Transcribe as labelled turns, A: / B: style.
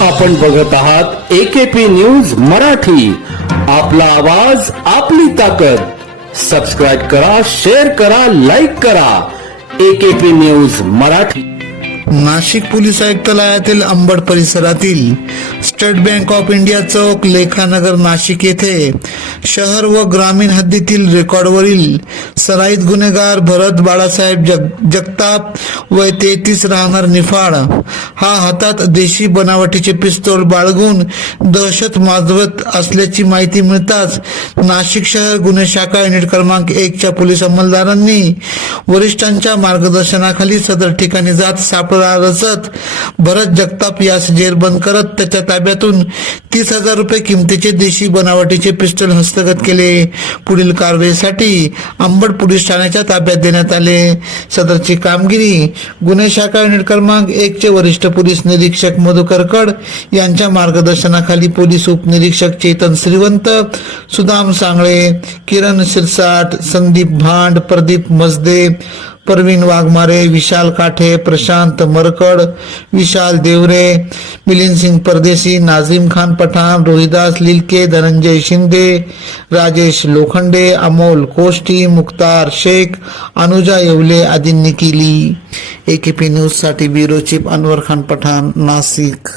A: आपण बघत आहात एकेपी न्यूज मराठी. आपला आवाज आपली ताकद. सबस्क्राईब करा शेअर करा लाईक करा. AKP news Marathi.
B: Nashik police आयुक्तालयातील Ambad परिसरातील स्टेट बँक ऑफ इंडिया चौक लेखानगर नाशिक येथे शहर व ग्रामीण हद्दीतील रेकॉर्डवरील सराईत गुन्हेगार भरत बाळासाहेब जग जगताप वय तेहतीस राहणार निफाड. हा हातात देशी बनावटीचे पिस्तोल बाळगून दहशत माजवत असल्याची माहिती मिळताच नाशिक शहर गुन्हे शाखा युनिट क्रमांक एकच्या पोलीस अंमलदारांनी वरिष्ठांच्या मार्गदर्शनाखाली सदर ठिकाणी जात सापळा रचत भरत जगताप यास जेरबंद करत त्याच्या ताब्यातून तीस हजार रुपये किमतीचे देशी बनावटीचे पिस्तोल हस्तगत केले. पुढील कारवाईसाठी अंबड पोलीस ठाण्याच्या ताब्यात देण्यात आले. सदरची कामगिरी गुन्हे शाखा युनिट क्रमांक एक चे वरिष्ठ पोलीस निरीक्षक मधुकरकड यांच्या मार्गदर्शनाखाली पोलीस उपनिरीक्षक चेतन श्रीवंत सुदाम सांगळे किरण शिरसाट संदीप भांड प्रदीप मजदे परवीन वाघमारे विशाल काठे प्रशांत मरकड विशाल देवरे मिलिंद सिंग परदेशी नाझीम खान पठाण रोहिदास लिलके धनंजय शिंदे राजेश लोखंडे अमोल कोष्टी मुक्तार शेख अनुजा येवले आदींनी केली. एकेपी न्यूजसाठी ब्युरो चीफ अनवर खान पठाण नाशिक.